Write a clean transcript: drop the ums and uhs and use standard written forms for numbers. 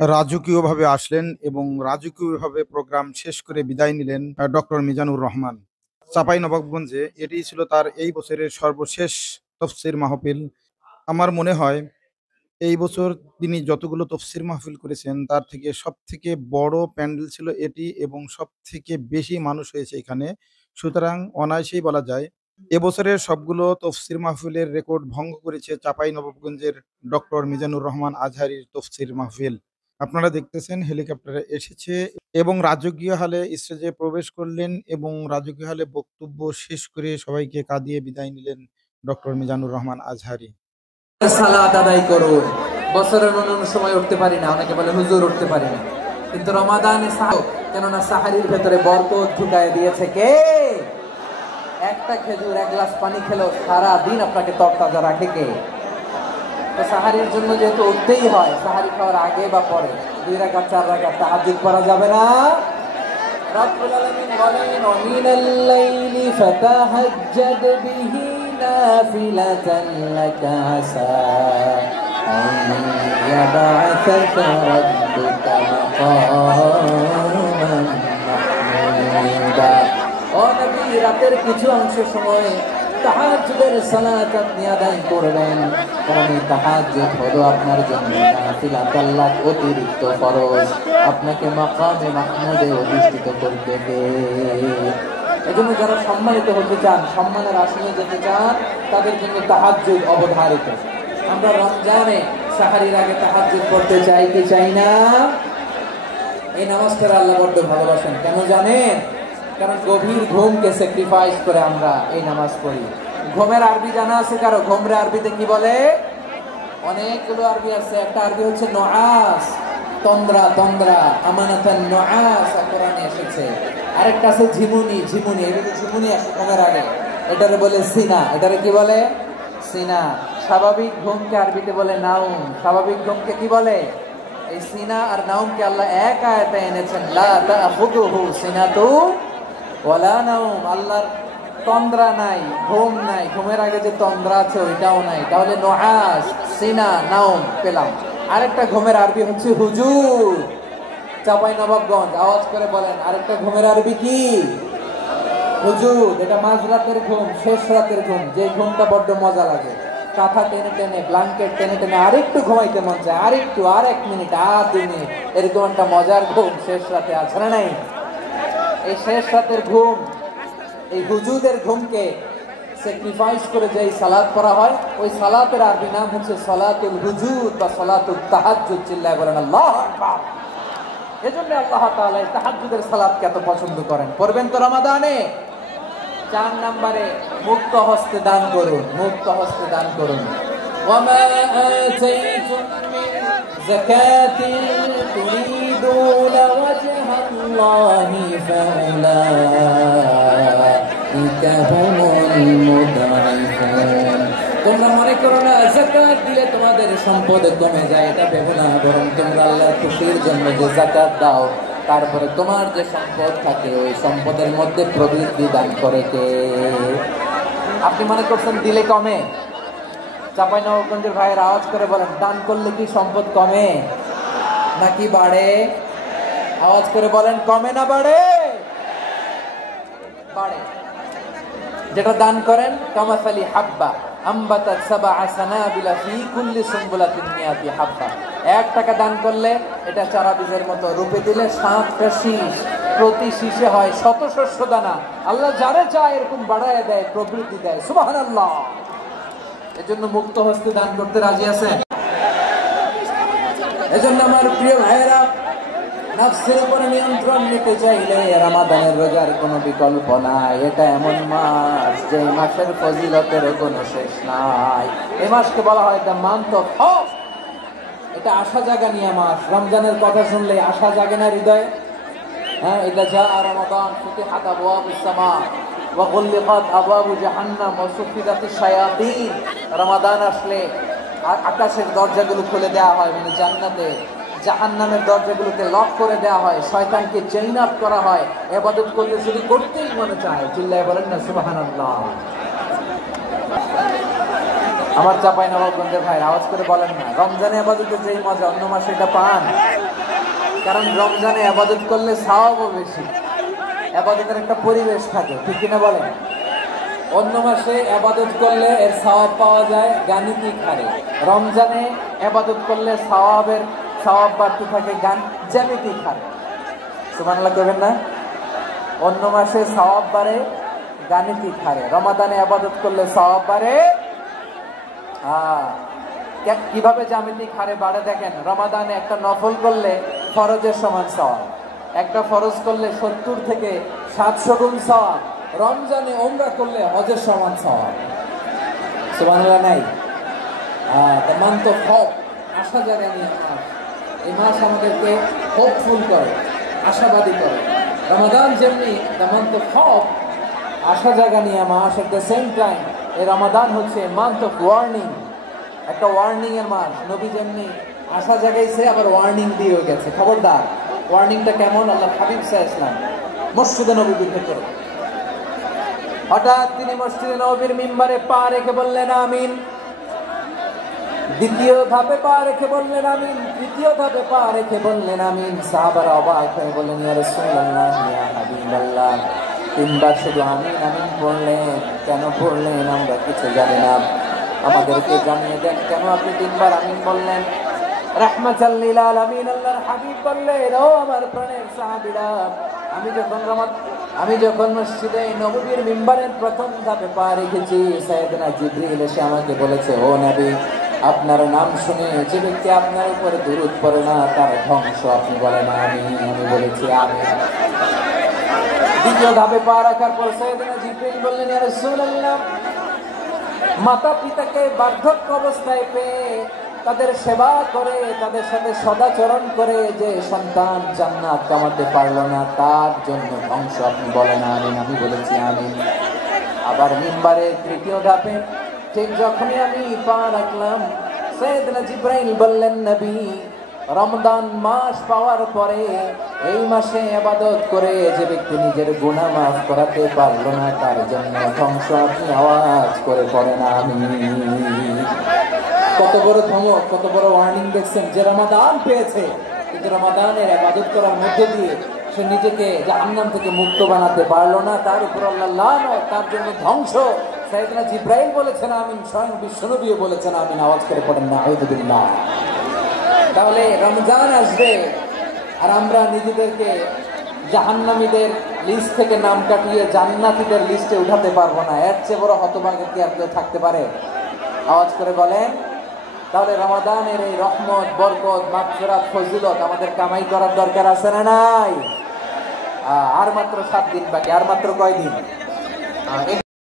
রাজকীয়ভাবে আসলেন এবং রাজকীয়ভাবে প্রোগ্রাম শেষ করে বিদায় নিলেন ডক্টর মিজানুর রহমান। চাঁপাইনবাবগঞ্জে এটিই ছিল তার এই বছরের সর্বশেষ তফসির মাহফিল। আমার মনে হয় এই বছর তিনি যতগুলো তফসির মাহফিল করেছেন তার থেকে সবথেকে বড় প্যান্ডেল ছিল এটি এবং সবথেকে বেশি মানুষ হয়েছে এখানে। সুতরাং অনায়াসেই বলা যায় এবছরের সবগুলো তফসির মাহফিলের রেকর্ড ভঙ্গ করেছে চাঁপাইনবাবগঞ্জের ডক্টর মিজানুর রহমান আজহারীর তফসির মাহফিল। আপনারা দেখতেছেন হেলিকপ্টারে এসেছে এবং রাজকীয় হলে স্টেজে প্রবেশ করলেন এবং রাজকীয় হলে বক্তব্য শেষ করে সবাইকে কাঁদিয়ে বিদায় নিলেন ডক্টর মিজানুর রহমান আজহারী। সালাত আদায় করুন। বছরের অন্য সময় উঠতে পারি না, অনেকে বলে হুজুর উঠতে পারি না, কিন্তু রমাদানে কেননা সাহারির ভেতরে বরকত ঢুকায় দিয়েছে কে? একটা খেজুর এক গ্লাস পানি খেলেও সারা দিন আপনাকে তরতাজা রাখে কে? তো সাহারির জন্য যেহেতু উঠতেই হয়, সাহারি খাওয়ার আগে বা পরে 2 রাকাত 4 রাকাত তাহাজ্জুদ করা যাবে না। রব্বুল আলামিন বলেন ওমিনাল লাইলি ফাতাহাজ্জাদ বিহি নাফিলাতান লাকা আসা আন ইয়াবআসাকা রাব্বুকা মাকামান মাহমুদা। ও নবী, রাতের কিছু অংশ সময় তাহাজ্জুদের সালাত আপনি আদায় করবেন, কারণ এই তাহাজ্জুদ হলো আপনার জন্য নাফিলাত, আল্লাহর অতিরিক্ত ফরজ, আপনাকে মাকামে মাহমুদে অধিষ্ঠিত করবে। এজন্য যারা সম্মানিত হতে চান, সম্মানের আসনে যেতে চান, তাদের জন্য তাহাজ্জুদ অবধারিত। আমরা রমজানে সাহারির আগে তাহাজ্জুদ পড়তে চাই কি চাই না? এই নামাজটা আল্লাহ বড্ড ভালোবাসেন। কেন জানেন? কারণ গভীর ঘুমকে স্যাক্রিফাইস করে আমরা এই নামাজ পড়ি। ঘুমের আরবি জানা আছে কারো? ঘুমরে আরবিতে কি বলে? অনেকগুলো আরবি আছে। একটা আরবি হচ্ছে নুআস, তন্দ্রা, তন্দ্রা, আমানাতান নুআস কোরআনে এসেছে। আরেকটা আছে ঝিমুনি, ঝিমুনি, এগুলো ঝিমুনি আসে ঘুমের আগে, এটারে বলে সিনা। এটারে কি বলে? সিনা। স্বাভাবিক ঘুমকে আরবিতে বলে নাউম। স্বাভাবিক ঘুমকে কি বলে? এই সিনা আর নাউমকে আল্লাহ এক আয়াতে এনেছেন, লা তাখুযুহু সিনাতু ওয়ালা নাউম। আল্লাহর তন্দ্রা নাই, ঘুম নাই, ঘুমের আগে যে তন্দ্রা আছে ওইটাও নাই। তাহলে নুআস, সিনা, নাউম পেলাম। আরেকটা ঘুমের আরবি হচ্ছে হুজুর। চাঁপাইনবাবগঞ্জ আওয়াজ করে বলেন, আরেকটা ঘুমের আরবি কি? হুজুর। এটা মাঝরাতের ঘুম, শেষ রাতের ঘুম, যে ঘুমটা বড্ড মজা লাগে। কাঁথা টেনে টেনে, ব্ল্যাঙ্কেট টেনে টেনে আরেকটু ঘুমাইতে মন চায়, আরেকটু, আর 1 মিনিট, আর 2 মিনিট, এরকম একটা মজার ঘুম শেষ রাতে আছে না নাই? এই শেষ রাতের ঘুম, এই হুজুদের ঘুমকে স্যাক্রিফাইস করে যে সালাত করা হয়, ওই সালাতের আরবি নাম হচ্ছে সালাতুল হুজুদ বা সালাতুল তাহাজ্জুদ। চিল্লায় বলেন আল্লাহু আকবার। এজন্য আল্লাহ তাআলা তাহাজ্জুদের সালাতকে এত পছন্দ করেন। পড়বেন তো রমাদানে। 4 নম্বরে মুক্ত হস্তে দান করুন, মুক্ত হস্তে দান করুন। ওয়ামা আতাইতুম মিন যাকাতিন তুরিদুনা ওয়াজহাল্লাহি ফাউলাইকা হুমুল মুদাইফুন। তোমরা মনে করো না যাকাত দিলে তোমাদের সম্পদ কমে যায়, এটা ভেবো না। বরং তোমরা আল্লাহর খুশির জন্য যে যাকাত দাও, তারপরে তোমার যে সম্পদ থাকে ওই সম্পদের মধ্যে প্রবৃদ্ধি দান করে কে? আপনি মনে করছেন দিলে কমে? চাঁপাইনবাবগঞ্জের ভাইয়ের আওয়াজ করে বলেন, দান করলে কি সম্পদ কমে নাকি বাড়ে? আওয়াজ করে বলেন, কমে না বাড়ে? বাড়ে। যেটা দান করেন, কামাসালি হাব্বা আম্বাতাত সাবআ সানাবিলা ফি কুল্লি সুনবুলাতিন মিয়াতি হাব্বা। 1 টাকা দান করলে এটা চারা বীজের মতো, রূপে দিলে 7টা শীষ, প্রতি শীষে হয় 100 শস্য দানা। আল্লাহ যারে চায় এরকম বাড়ায় দেয়, প্রবৃদ্ধি দেয়। সুবহানাল্লাহ। এজন্য মুক্ত হস্তে দান করতে রাজি আছেন? এজন্য আমার প্রিয় ভাইয়েরা, নফসের উপরে নিয়ন্ত্রণ নিতে চাইলে রমাদানের রোজার কোনো বিকল্প নাই। এটা এমন মাস যে মাসের ফজিলতের কোনো শেষ নাই। এই মাসকে বলা হয় দ্য মান্থ অফ হোপ। এটা আশা জাগানিয়া মাস। রমজানের কথা শুনলে আশা জাগে না হৃদয়ে? হ্যাঁ, এটা যা রমাদান ফুতিহাত আবওয়াবুস সামা ওয়া গুলিকাত আবওয়াবু জাহান্নাম ওয়া সুফিদাতিশ শায়াতিন। রমাদান আসলে আকাশের দরজাগুলো খুলে দেওয়া হয়, মানে জান্নাতে। জাহান্নামের দরজাগুলোকে লক করে দেওয়া হয়, শয়তানকে চেইন আপ করা হয়। ইবাদত করলে শুধু করতেই মনে চায়। চিল্লায় বলেন না সুবহানাল্লাহ। আমার চাঁপাইনবাবগঞ্জের ভাই আওয়াজ করে বলেন না, রমজানে ইবাদতের যেই মজা অন্য মাসে এটা পান? কারণ রমজানে আবাদত করলে সওয়াবও বেশি, আবাদতের একটা পরিবেশ থাকে, ঠিক কিনা বলেন? অন্য মাসে আবাদত করলে এর সওয়াব পাওয়া যায় গাণিতিক হারে, রমজানে আবাদত করলে সওয়াব বাড়তে থাকে জ্যামিতিক হারে। সুবহানাল্লাহ করবেন না? অন্য মাসে সওয়াব বাড়ে গাণিতিক হারে, রমাদানে আবাদত করলে সওয়াব বাড়ে কিভাবে জ্যামিতিক হারে বাড়ে দেখেন। রমাদানে একটা নফল করলে ফরজের সমান সওয়াব, একটা ফরজ করলে 70 থেকে 700 গুণ সওয়াব, রমজানে ওমরা করলে হজের সমান সওয়াব। সুবহানাল্লাহ নাই? দ্য মান্থ অফ হোপ, আশা জাগানি মাস। এই মাস আমাদেরকে হোপফুল করে, আশাবাদী করে। রমাদান যেমনি দ্য মান্থ অফ হোপ, আশা জাগানি মাস, এট দ্য সেম টাইম এই রমাদান হচ্ছে মান্থ অফ ওয়ার্নিং, একটা ওয়ার্নিং এর মাস। নবী যেমনি আশা জাগাইছে আবার ওয়ার্নিং দিয়ে গেছে, খবরদার। ওয়ার্নিংটা কেমন? আল্লাহ হাবিব সাল্লাল্লাহু আলাইহি ওয়াসাল্লাম মসজিদে নববীর ভিতরে হঠাৎ তিনি মসজিদে নববীর মিম্বারে পা রেখে বললেন আমিন, দ্বিতীয় ধাপে পা রেখে বললেন আমিন, তৃতীয় ধাপে পা রেখে বললেন আমিন। সাহাবারা অবাক হয়ে বললেন ইয়া রাসূলুল্লাহ, ইয়া হাবিবাল্লাহ, তিনবার শুধু আমিন আমিন পড়লেন, কেন পড়লেন আমরা কিছু জানি না, আমাদেরকে জানিয়ে দেন কেন আপনি তিনবার আমিন বললেন। রাহমাতাল লিল আলামিন আল্লাহর হাবিব বললেন, ও আমার প্রাণের সাহাবীরা, আমি যখন মসজিদে নববীর মিম্বারের প্রথম ধাপে পা রেখেছি, সাইয়েদনা জিবরিল এসে আমাকে বলেছে, ও নবী, আপনার নাম শুনে যে ব্যক্তি আপনার উপরে দুরূদ পড়ে না তার ধ্বংস। আপনি বলেন আমিন। আমি বলেছি আমিন। দ্বিতীয় ধাপে পা রাখার পর সাইয়েদনা জিবরিল বললেন, ইয়া রাসূলুল্লাহ, মাতা পিতাকে বার্ধক্য অবস্থায় পেয়ে তাদের সেবা করে, তাদের সাথে সদাচরণ করে যে সন্তান জান্নাত কামাতে পারলো না তার জন্য ধ্বংস। আপনি বলেন আমিন। আমি বলেছি আমিন। আবার মিম্বারে তৃতীয় ধাপে ঠিক যখনই আমি পা রাখলাম, সাইয়েদনা জিবরাইল বললেন, নবী, রমজান মাস পাওয়ার পরে এই মাসে ইবাদত করে যে ব্যক্তি নিজের গুনাহ মাফ করাতে পারলো না তার জন্য ধ্বংস। আপনি আওয়াজ করে পড়েন আমিন। কত বড় ধমক, কত বড় ওয়ার্নিং দেখছেন। যে রমাদান পেয়েছে কিন্তু রমাদানের ইবাদত করার মধ্যে দিয়ে সে নিজেকে জাহান্নাম থেকে মুক্ত বানাতে পারলো না, তার উপর আল্লাহ লানত, তার জন্য ধ্বংস। সাইয়েদনা জিবরাইল বলেছেন আমিন, স্বয়ং বিশ্বনবীও বলেছেন আমিন। আওয়াজ করে পড়েন না আউযুবিল্লাহ। তাহলে রমজান আসবে আর আমরা নিজেদেরকে জাহান্নামীদের লিস্ট থেকে নাম কাটিয়ে জান্নাতীদের লিস্টে উঠাতে পারবো না। এর চেয়ে বড় হতভাগ্য কি আর কেউ থাকতে পারে? আওয়াজ করে বলেন। তাহলে রমাদানের এই রহমত, বরকত, মাগফিরাত, ফজিলত আমাদের কামাই করার দরকার আছে না নাই? আর মাত্র 7 দিন বাকি। আর মাত্র কয় দিন?